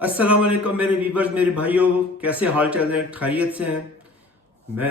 अस्सलाम वालेकुम मेरे व्यूवर्स, मेरे भाइयों, कैसे हाल चाल हैं? खैरियत से हैं? मैं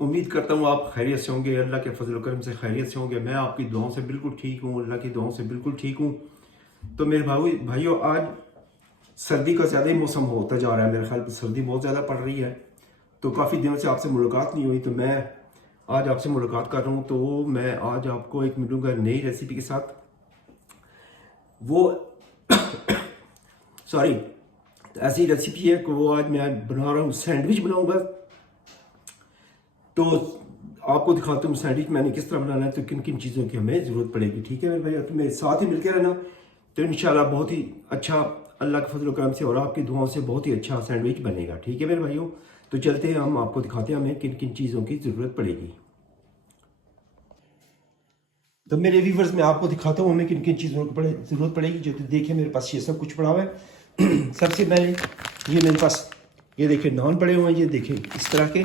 उम्मीद करता हूँ आप खैरियत से होंगे। अल्लाह के फजल करम से खैरियत से होंगे। मैं आपकी दुआओं से बिल्कुल ठीक हूँ, अल्लाह की दुआओं से बिल्कुल ठीक हूँ। तो मेरे भाइयों, आज सर्दी का ज़्यादा ही मौसम होता जा रहा है। मेरे ख्याल में सर्दी बहुत ज़्यादा पड़ रही है। तो काफ़ी दिनों से आपसे मुलाकात नहीं हुई, तो मैं आज आपसे मुलाकात कर रहा हूँ। तो मैं आज आपको एक मिलूँगा नई रेसिपी के साथ। वो सॉरी, ऐसी रेसिपी है कि वो आज मैं बना रहा हूँ, सैंडविच बनाऊंगा। तो आपको दिखाता हूँ सैंडविच मैंने किस तरह बनाना है, तो किन किन चीज़ों की हमें ज़रूरत पड़ेगी। ठीक है मेरे भाई, तो मेरे साथ ही मिलकर रहना। तो इंशाल्लाह बहुत ही अच्छा, अल्लाह के फजल करम से और आपकी दुआओं से बहुत ही अच्छा सैंडविच बनेगा। ठीक है मेरे भाइयों, तो चलते हैं, हम आपको दिखाते हैं हमें किन किन चीज़ों की ज़रूरत पड़ेगी। तो मेरे व्यूवर्स, मैं आपको दिखाता हूँ हमें किन किन चीज़ों की ज़रूरत पड़ेगी। जो देखिए मेरे पास ये सब कुछ पड़ा हुआ है। सबसे पहले ये मेरे पास, ये देखिए नान पड़े हुए हैं। ये देखिए इस तरह के,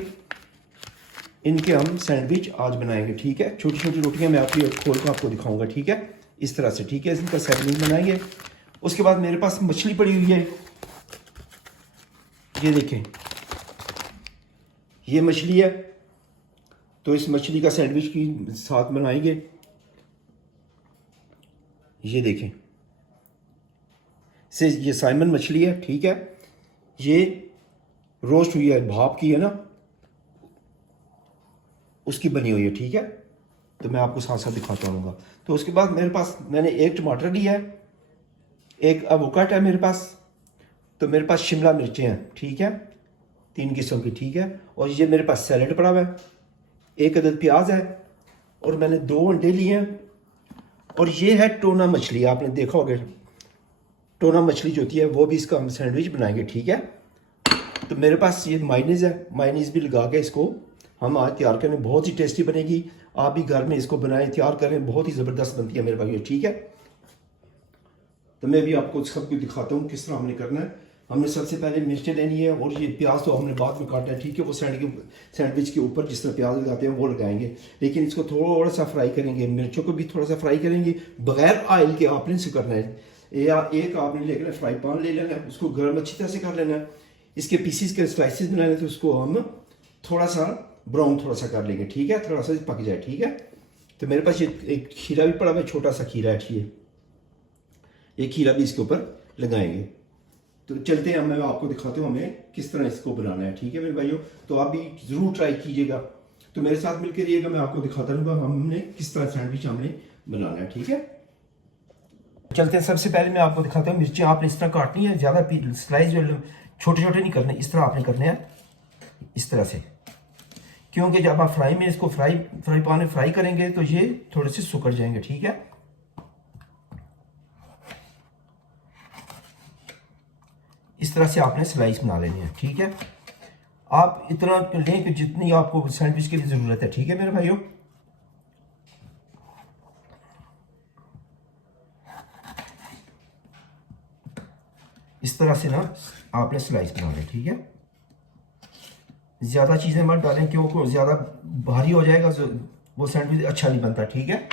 इनके हम सैंडविच आज बनाएंगे। ठीक है, छोटी छोटी रोटियां मैं आपकी खोल कर आपको दिखाऊंगा। ठीक है, इस तरह से। ठीक है, इनका सैंडविच बनाएंगे। उसके बाद मेरे पास मछली पड़ी हुई है। ये देखें, ये मछली है। तो इस मछली का सैंडविच की साथ बनाएंगे। ये देखें, से ये साइमन मछली है। ठीक है, ये रोस्ट हुई है, भाप की है ना, उसकी बनी हुई है। ठीक है, तो मैं आपको साथ साथ दिखाता रहूँगा। तो उसके बाद मेरे पास मैंने एक टमाटर लिया है, एक एवोकाडो है मेरे पास। तो मेरे पास शिमला मिर्चें हैं। ठीक है, 3 किस्म की। ठीक है, और ये मेरे पास सैलड पड़ा हुआ है। एक अदद प्याज है, और मैंने 2 अंडे लिए हैं। और ये है टोना मछली, आपने देखा होगा टोना मछली जो होती है, वो भी इसका हम सैंडविच बनाएंगे। ठीक है, तो मेरे पास ये मायनीज है, मायनीज भी लगा के इसको हम आज तैयार करें। बहुत ही टेस्टी बनेगी। आप भी घर में इसको बनाएं, तैयार करें, बहुत ही ज़बरदस्त बनती है मेरे भाई। ठीक है, तो मैं भी आपको सब कुछ दिखाता हूँ किस तरह हमने करना है। हमने सबसे पहले मिर्चें लेनी है, और ये प्याज तो हमने बाद में काटना है। ठीक है, वो सैंडविच के ऊपर जिस तरह प्याज लगाते हैं वो लगाएंगे, लेकिन इसको थोड़ा सा फ्राई करेंगे। मिर्चों को भी थोड़ा सा फ्राई करेंगे, बगैर ऑयल के आपने इसे करना है। या एक आपने लेना फ्राई पैन ले लेना है, उसको गर्म अच्छी तरह से कर लेना है। इसके पीसीस के स्लाइसिस बनाने, तो उसको हम थोड़ा सा ब्राउन थोड़ा सा कर लेंगे। ठीक है, थोड़ा सा पक जाए। ठीक है, तो मेरे पास ये एक खीरा भी पड़ा हुआ है, छोटा सा खीरा है। ये खीरा भी इसके ऊपर लगाएंगे। तो चलते हैं, मैं आपको दिखाता हूँ हमें किस तरह इसको बनाना है। ठीक है मेरे भाइयों, तो आप भी ज़रूर ट्राई कीजिएगा। तो मेरे साथ मिलकर रहिएगा, मैं आपको दिखाता रहूँगा हमने किस तरह सैंडविच हमने बनाना है। ठीक है, चलते हैं। सबसे पहले मैं आपको दिखाता हूँ, मिर्ची आपने इस तरह काटनी है, ज़्यादा स्लाइस जो छोटे छोटे नहीं करने, इस तरह आपने करने हैं, इस तरह से। क्योंकि जब आप फ्राई में इसको फ्राई पैन में फ्राई करेंगे तो ये थोड़े से सुकड़ जाएंगे। ठीक है, इस तरह से आपने स्लाइस बना लेनी है। ठीक है, आप इतना लें कि जितनी आपको सैंडविच के लिए ज़रूरत है। ठीक है मेरे भाइयों, इस तरह से ना आपने स्लाइस बना लें। ठीक है, ज़्यादा चीज़ें मत डालें, क्योंकि ज़्यादा भारी हो जाएगा, वो सैंडविच अच्छा नहीं बनता। ठीक है,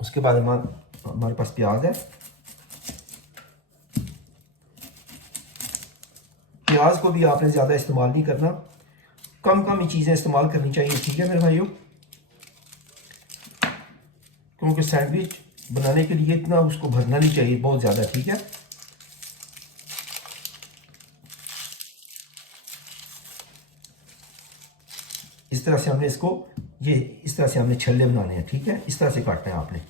उसके बाद हमारे पास प्याज है। प्याज को भी आपने ज़्यादा इस्तेमाल नहीं करना, कम कम ही चीज़ें इस्तेमाल करनी चाहिए। ठीक है मेरे भाइयों, क्योंकि सैंडविच बनाने के लिए इतना उसको भरना नहीं चाहिए बहुत ज़्यादा। ठीक है, इस तरह से हमने इसको, ये इस तरह से हमने छल्ले बनाने हैं। ठीक है, इस तरह से काटना है आपने।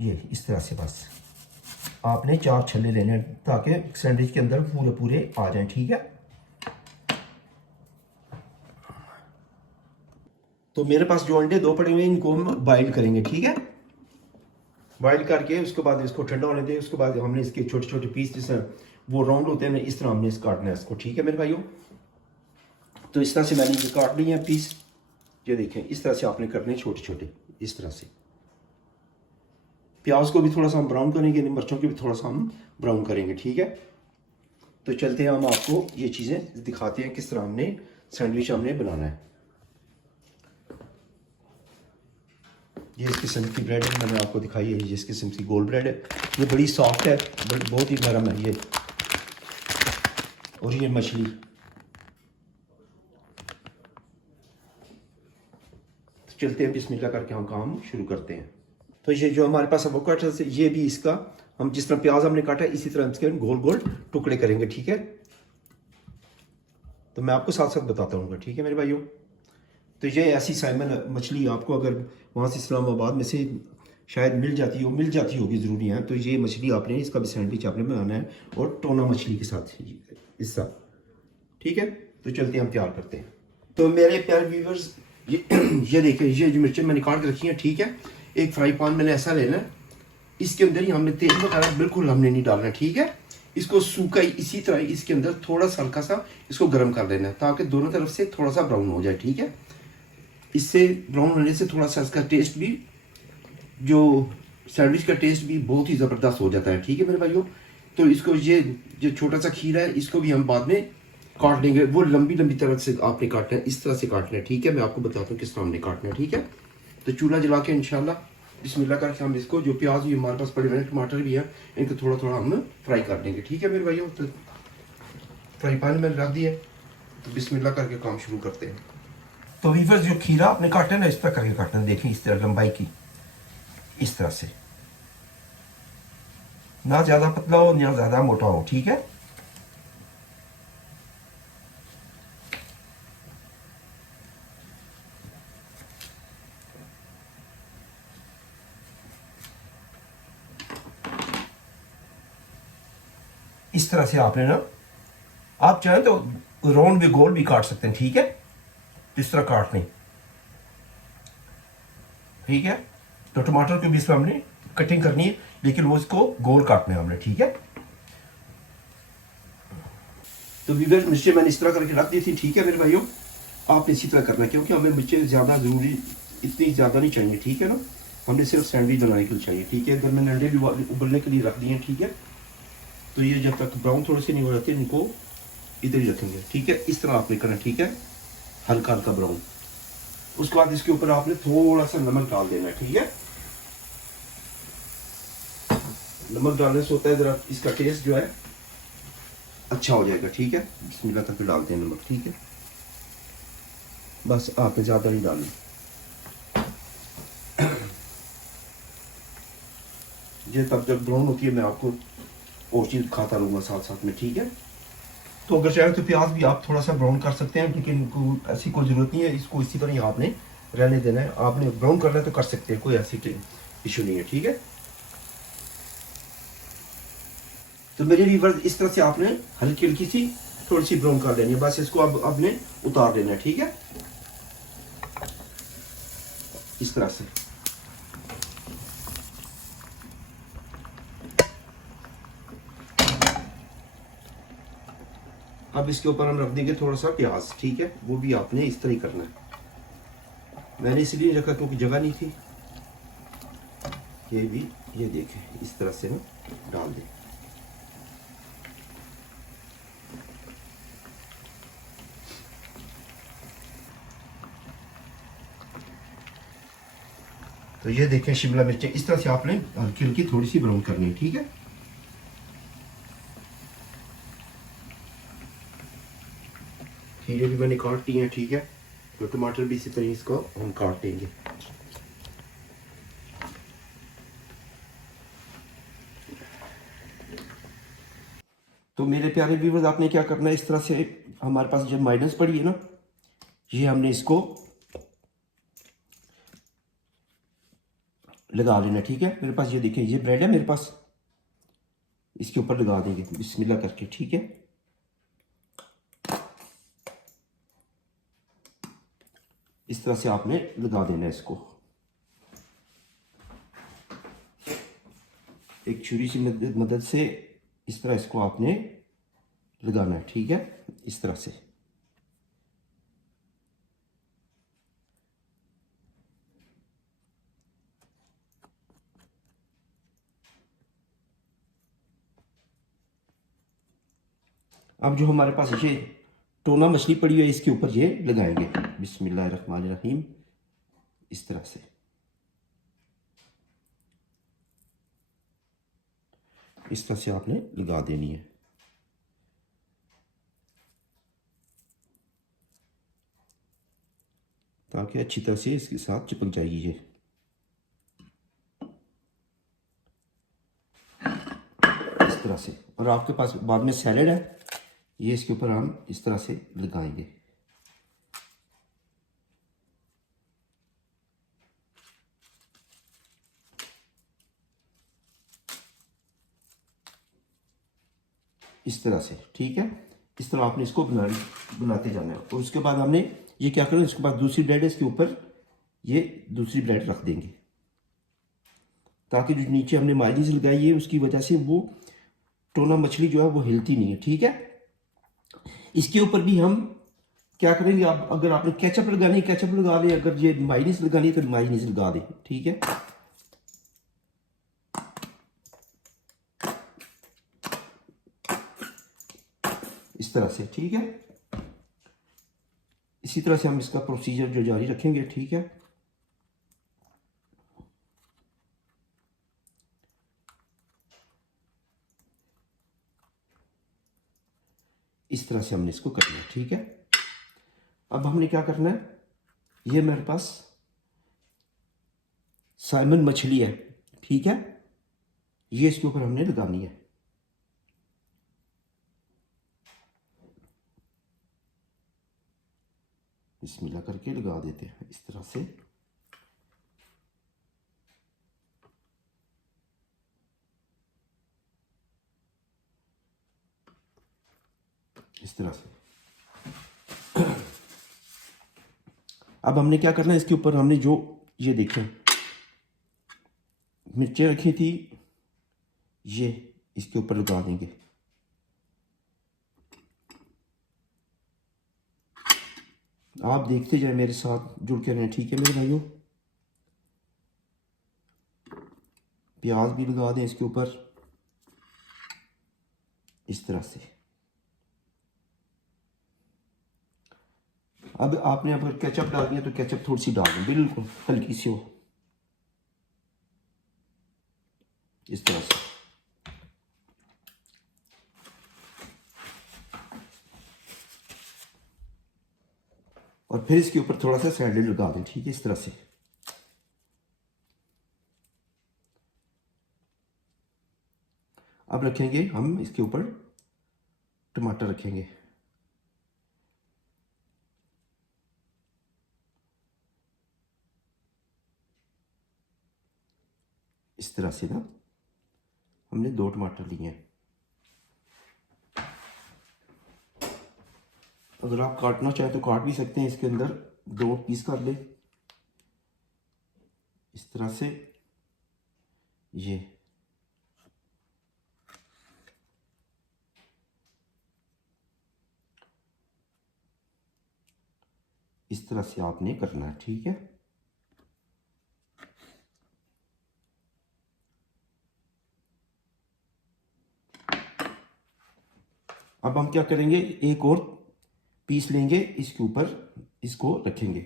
ये इस तरह से बस आपने 4 छल्ले लेने हैं, ताकि सैंडविच के अंदर पूरे पूरे आ जाएं। ठीक है, तो मेरे पास जो अंडे 2 पड़े हुए हैं, इनको हम बॉइल करेंगे। ठीक है, बॉइल करके उसके बाद इसको ठंडा होने दें। उसके बाद हमने इसके छोटे छोटे पीस, जिस वो राउंड होते हैं, इस तरह हमने इस काटना है इसको। ठीक है मेरे भाइयों, तो इस तरह से मैंने ये काट लिए हैं पीस। ये देखें, इस तरह से आपने करने छोटे छोटे, इस तरह से। प्याज को भी थोड़ा सा हम ब्राउन करेंगे, मिर्चों को भी थोड़ा सा हम ब्राउन करेंगे। ठीक है, तो चलते हैं, हम आपको ये चीज़ें दिखाते हैं किस तरह हमने सैंडविच हमने बनाना है। ये इस किस्म की ब्रेड है, मैंने आपको दिखाई है। ये इस किस्म की गोल ब्रेड है, ये बड़ी सॉफ्ट है, बहुत ही नरम है ये। और ये मछली, तो चलते हैं, बिस्मिल्लाह करके हम काम शुरू करते हैं। तो ये जो हमारे पास एवोकाडो है, ये भी इसका हम जिस तरह प्याज हमने काटा है इसी तरह इसके गोल गोल टुकड़े करेंगे, ठीक है। तो मैं आपको साथ साथ बताता हूँ, ठीक है मेरे भाइयों। तो ये ऐसी साइमन मछली आपको अगर वहाँ से इस्लामाबाद में से शायद मिल जाती होगी, ज़रूरी है। तो ये मछली आपने, इसका भी सैंडविच आपने बनाना है, और टोना मछली के साथ इस साथ, ठीक है। तो चलते हैं, हम तैयार करते हैं। तो मेरे प्यारे व्यूवर्स, ये देखिए, ये जो मिर्चें मैंने काट के रखी हैं, ठीक है। एक फ्राई पैन मैंने ऐसा लेना है, इसके अंदर ही हमने तेल वगैरह बिल्कुल हमने नहीं डालना, ठीक है। इसको सूखा ही इसी तरह इसके अंदर थोड़ा सा हल्का सा इसको गर्म कर लेना है, ताकि दोनों तरफ से थोड़ा सा ब्राउन हो जाए, ठीक है। इससे ब्राउन होने से थोड़ा सा इसका टेस्ट भी, जो सैंडविच का टेस्ट भी बहुत ही ज़बरदस्त हो जाता है, ठीक है मेरे भाइयों। तो इसको, ये जो छोटा सा खीरा है, इसको भी हम बाद में काट लेंगे। वो लंबी लंबी तरह से आपने काटना है, इस तरह से काटना है, ठीक है। मैं आपको बताता हूँ किस तरह हमने काटना है, ठीक है। तो चूल्हा जला के इंशाल्लाह बिस्मिल्लाह करके हम इसको, जो प्याज भी हमारे पास पड़े हुए हैं, टमाटर भी है, इनको थोड़ा थोड़ा हम फ्राई कर देंगे, ठीक है मेरे भाइयों। तो फ्राई पैन में रख दिया, तो बिस्मिल्लाह करके काम शुरू करते हैं। तो वीवर्स, जो खीरा आपने काटना है ना, इस तरह करके काटना है, देखें इस तरह लंबाई की, इस तरह से, ना ज़्यादा पतला हो ना ज़्यादा मोटा हो, ठीक है। इस तरह से आपने ना, आप चाहें तो राउंड भी, गोल भी काट सकते हैं, ठीक है। इस तरह काट लें, ठीक है। तो टमाटर के बीच में हमने कटिंग करनी है, लेकिन वो इसको गोल काटना है हमने, ठीक है। तो व्यूअर्स, मिर्चें मैंने इस तरह करके रख दी थी, ठीक है मेरे भाइयों। आपने इसी तरह करना है, क्योंकि हमें मिर्चें ज़्यादा ज़रूरी, इतनी ज़्यादा नहीं चाहिए, ठीक है ना। हमने सिर्फ सैंडविच बनाने के लिए चाहिए, ठीक है। इधर मैंने अंडे भी उबलने के लिए रख दिए हैं, ठीक है। तो ये जब तक ब्राउन थोड़े से नहीं हो जाते, इनको इधर ही रखेंगे, ठीक है। इस तरह आपने करना, ठीक है, हल्का हल्का ब्राउन। उसके बाद इसके ऊपर आपने थोड़ा सा नमक डाल देना है, ठीक है। नमक डालने से होता है जरा इसका टेस्ट जो है अच्छा हो जाएगा, ठीक है। बिस्मिल्लाह करके डालते हैं नमक, ठीक है। बस आपने ज़्यादा नहीं डालना। ये तब जब ब्राउन होती है, मैं आपको और चीज़ खाता रहूँगा साथ साथ में, ठीक है। तो अगर चाहे तो प्याज भी आप थोड़ा सा ब्राउन कर सकते हैं, लेकिन ऐसी कोई ज़रूरत नहीं है, इसको इसी तरह ही आपने रहने देना है। आपने ब्राउन करना है तो कर सकते हैं, कोई ऐसी इशू नहीं है, ठीक है। तो मेरे व्यूअर्स, इस तरह से आपने हल्की हल्की सी थोड़ी सी ब्राउन कर लेनी है, बस इसको अब आपने उतार लेना है, ठीक है, इस तरह से। अब इसके ऊपर हम रख देंगे थोड़ा सा प्याज, ठीक है। वो भी आपने इस तरह ही करना है। मैंने इसलिए रखा क्योंकि जगह नहीं थी। ये भी, ये देखें, इस तरह से ना डाल दें। तो ये देखें, शिमला मिर्चें इस तरह से आपने हल्की हल्की थोड़ी सी ब्राउन करनी है, ठीक है। खीरे भी मैंने काट दिए हैं, ठीक है। तो टमाटर भी इसी तरह इसको हम काट देंगे। तो मेरे प्यारे व्यूअर्स, आपने क्या करना है, इस तरह से हमारे पास जब माइनस पड़ी है ना, ये हमने इसको लगा लेना, ठीक है। मेरे पास ये देखिए, ये ब्रेड है मेरे पास, इसके ऊपर लगा देंगे बिस्मिल्लाह करके, ठीक है। इस तरह से आपने लगा देना है इसको, एक छुरी की मदद से इस तरह इसको आपने लगाना है, ठीक है, इस तरह से। अब जो हमारे पास ये टोना मछली पड़ी है, इसके ऊपर ये लगाएंगे बिस्मिल्लाहिर्रहमानिर्रहीम, इस तरह से। इस तरह से आपने लगा देनी है। ताकि अच्छी तरह से इसके साथ चिपक जाएगी ये। इस तरह से। और आपके पास बाद में सैलेड है, ये इसके ऊपर हम इस तरह से लगाएंगे। इस तरह से, ठीक है। इस तरह आपने इसको बनाते जाना है। और उसके बाद हमने ये क्या करें, इसके बाद दूसरी ब्रेड इसके ऊपर ये दूसरी ब्रेड रख देंगे, ताकि जो नीचे हमने मायोनीज लगाई है उसकी वजह से वो टोना मछली जो है वो हिलती नहीं है, ठीक है। इसके ऊपर भी हम क्या करेंगे, आप अगर आपने केचप लगानी है केचप लगा लें, अगर ये मायोनीज लगानी है तो मायोनीज लगा दें, ठीक है। इस तरह से, ठीक है। इसी तरह से हम इसका प्रोसीजर जो जारी रखेंगे, ठीक है। इस तरह से हमने इसको करना है, ठीक है। अब हमने क्या करना है, ये मेरे पास साइमन मछली है, ठीक है। ये इसके ऊपर हमने लगानी है। बिस्मिल्लाह करके लगा देते हैं इस तरह से। इस तरह से। अब हमने क्या करना है, इसके ऊपर हमने जो ये देखें मिर्चें रखी थी, ये इसके ऊपर लगा देंगे। आप देखते जाए, मेरे साथ जुड़ के रहें, ठीक है मेरे भाइयों। प्याज भी लगा दें इसके ऊपर इस तरह से। अब आपने अगर केचप डालनी है तो केचप थोड़ी सी डाल दें, बिल्कुल हल्की सी हो, इस तरह से। और फिर इसके ऊपर थोड़ा सा सैलेड लगा दें, ठीक है, इस तरह से। अब रखेंगे हम इसके ऊपर टमाटर रखेंगे, इस तरह से ना। हमने 2 टमाटर लिए हैं। अगर आप काटना चाहें तो काट भी सकते हैं, इसके अंदर 2 पीस कर लें इस तरह से। ये इस तरह से आपने करना है, ठीक है। अब हम क्या करेंगे, एक और पीस लेंगे, इसके ऊपर इसको रखेंगे।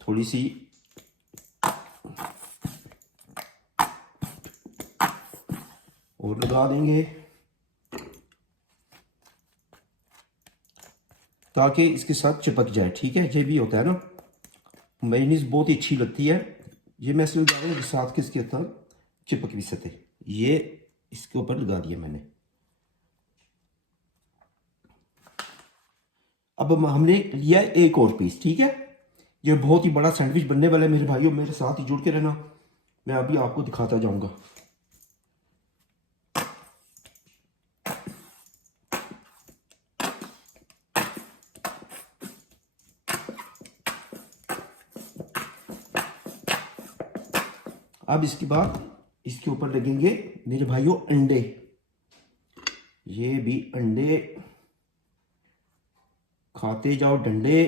थोड़ी सी और लगा देंगे, ताकि इसके साथ चिपक जाए, ठीक है। ये भी होता है ना, मेयोनीज बहुत ही अच्छी लगती है। ये मैं इसलिए लगा रहा हूँ साथ के इसके साथ चिपक भी सके। ये इसके ऊपर लगा दिया मैंने। अब हमने लिया एक और पीस, ठीक है। ये बहुत ही बड़ा सैंडविच बनने वाला है मेरे भाइयों, मेरे साथ ही जुड़ के रहना, मैं अभी आपको दिखाता जाऊंगा। अब इसके बाद इसके ऊपर लगेंगे मेरे भाइयों अंडे। ये भी अंडे, खाते जाओ डंडे।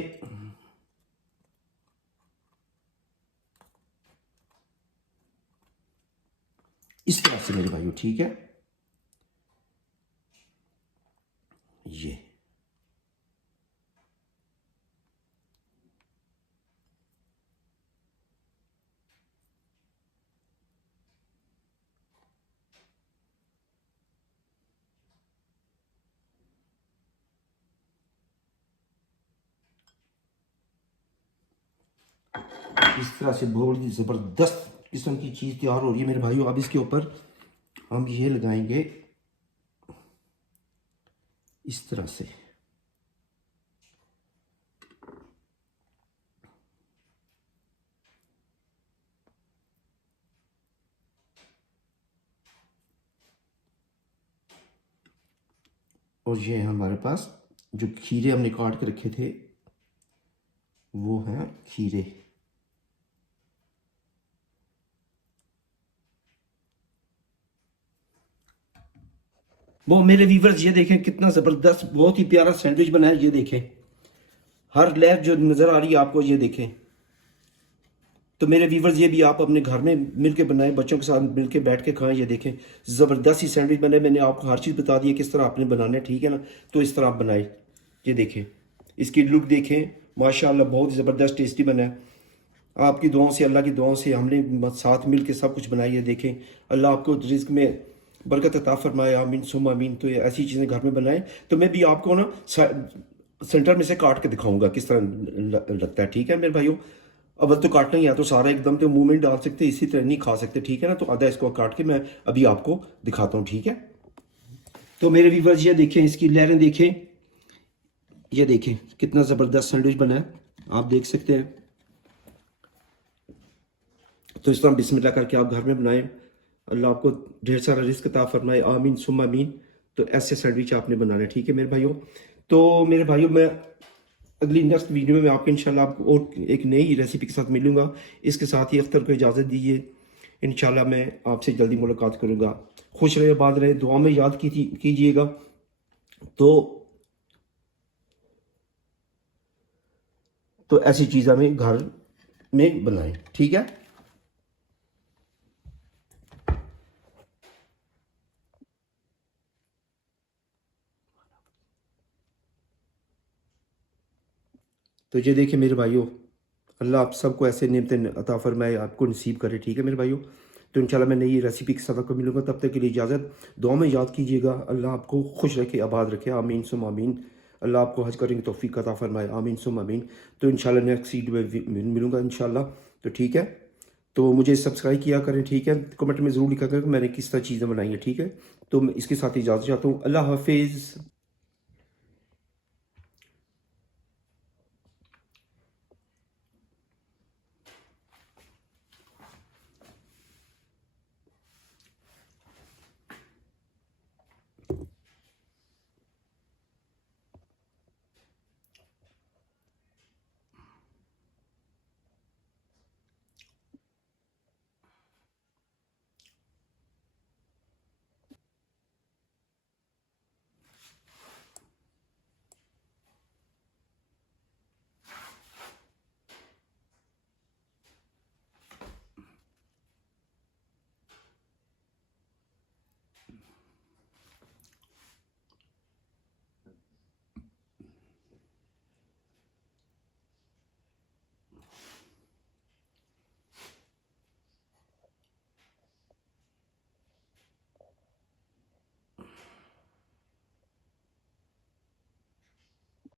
इस तरह से मेरे भाइयों, ठीक है। ये इस तरह से बहुत ही ज़बरदस्त किस्म की चीज़ तैयार हो रही है मेरे भाइयों। अब इसके ऊपर हम ये लगाएंगे इस तरह से। और ये है हमारे पास जो खीरे हमने काट के रखे थे, वो हैं खीरे। वो मेरे व्यूवर्स ये देखें कितना ज़बरदस्त बहुत ही प्यारा सैंडविच बना है। ये देखें हर लेयर जो नज़र आ रही है आपको, ये देखें। तो मेरे व्यूवर्स ये भी आप अपने घर में मिलके बनाएं, बच्चों के साथ मिलके बैठ के खाएं। ये देखें ज़बरदस्त ही सैंडविच बने। मैंने आपको हर चीज़ बता दी है किस तरह आपने बनाना है, ठीक है ना। तो इस तरह आप बनाएं। ये देखें इसकी लुक देखें, माशाल्लाह बहुत ज़बरदस्त टेस्टी बना है। आपकी दुआओं से, अल्लाह की दुआओं से हमने साथ मिल के सब कुछ बनाई है। देखें अल्लाह आपको रिज़्क़ में बरकत अता फरमाए, आमीन सुम आमीन। तो ये ऐसी चीज़ें घर में बनाएं। तो मैं भी आपको ना सेंटर में से काट के दिखाऊंगा किस तरह लगता है, ठीक है मेरे भाइयों। अब तो काटना ही है तो सारा एकदम तो मुंह में डाल सकते, इसी तरह नहीं खा सकते, ठीक है ना। तो आधा इसको काट के मैं अभी आपको दिखाता हूँ, ठीक है। तो मेरे व्यूवर्स ये देखें इसकी लहरें देखें, ये देखें कितना ज़बरदस्त सैंडविच बना है, आप देख सकते हैं। तो इस तरह बिस्मिल्लाह करके आप घर में बनाएं, अल्लाह आपको ढेर सारा रिज़्क़ अता फरमाए, आमीन सुम्मा आमीन। तो ऐसे सैंडविच आपने बनाना है, ठीक है मेरे भाइयों। तो मेरे भाइयों मैं अगली नेक्स्ट वीडियो में मैं आपके इंशाल्लाह आपको और एक नई रेसिपी के साथ मिलूंगा। इसके साथ ही अख्तर को इजाज़त दीजिए, इंशाल्लाह मैं आपसे जल्दी मुलाकात करूंगा। खुश रहे, आबाद रहे, दुआ में याद कीजिएगा। तो ऐसी चीज़ हमें घर में बनाएं, ठीक है। तो ये देखिए मेरे भाइयों, अल्लाह आप सबको ऐसे नेमतें अता फरमाए, आपको नसीब करे, ठीक है मेरे भाइयों। तो इंशाल्लाह मैं नई रेसिपी के साथ आपको मिलूंगा, तब तक के लिए इजाज़त। दुआ में याद कीजिएगा, अल्लाह आपको खुश रखे, आबाद रखे, आमीन सुम आमीन। अल्लाह आपको हज करने की तौफीक अता फरमाए, आमीन सुम आमीन। तो इंशाल्लाह नेक्स्ट वीडियो में मिलूंगा इंशाल्लाह। तो ठीक है, तो मुझे सब्सक्राइब किया करें, ठीक है। कमेंट में ज़रूर लिखा करें कि मैंने किस तरह चीज़ें बनाई हैं, ठीक है। तो मैं इसके साथ इजाज़त चाहता हूँ, अल्लाह हाफिज़।